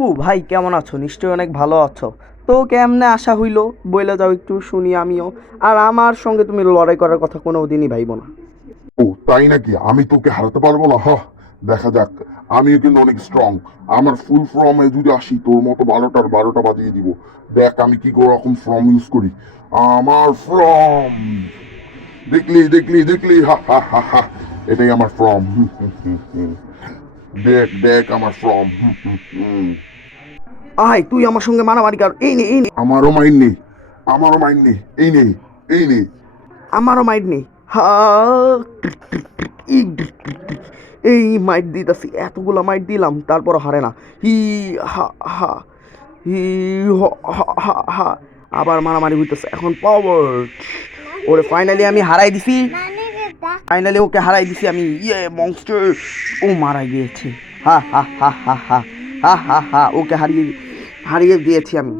অপু ভাই কেমন আছো? নিশ্চয়ই অনেক ভালো আছো। তো কেমনে আসা হইলো বইলা যাও একটু শুনি আমিও। আর আমার সঙ্গে তুমি লড়াই করার কথা কোনো দিনই ভাইবো না। ও তাই নাকি? আমি তোকে হারাতে পারবো না? দেখা যাক। আমিও কিন্তু অনেক স্ট্রং। আমার ফুল ফর্মে যদি আসি তোর মতো 12টার 12টা বাজিয়ে দিব। দেখ আমি কি করে রকম ফর্ম ইউজ করি। আমার ফর্ম দেখলি দেখলি দেখলি, হা হা হা হা। এটাই আমার ফর্ম। দেখ দেখ আমার ফর্ম। আয় তুই আমার সঙ্গে মারামারি কর, এই নে এই নে। আমারও মাইন্ড নেই, আমারও মাইন্ড নেই, এই নেই, এই নেই। আমারও মাইট নেই। হা এই মাইট দিতেছি, এতগুলা মাইট দিলাম তারপর হারে না। হি হা হা হি হ হা হা হা। আবার মারামারি হইতেছে এখন পাওয়ার। ওরে ফাইনালি আমি হারাই দিছি। ফাইনালি ওকে হারাই দিছি আমি। ইয়ে মনস্টার। ও মারা গিয়েছে। হা হা হা হা হা হা হা হা। ওকে হারিয়ে হারিয়ে দিয়েছি আমি।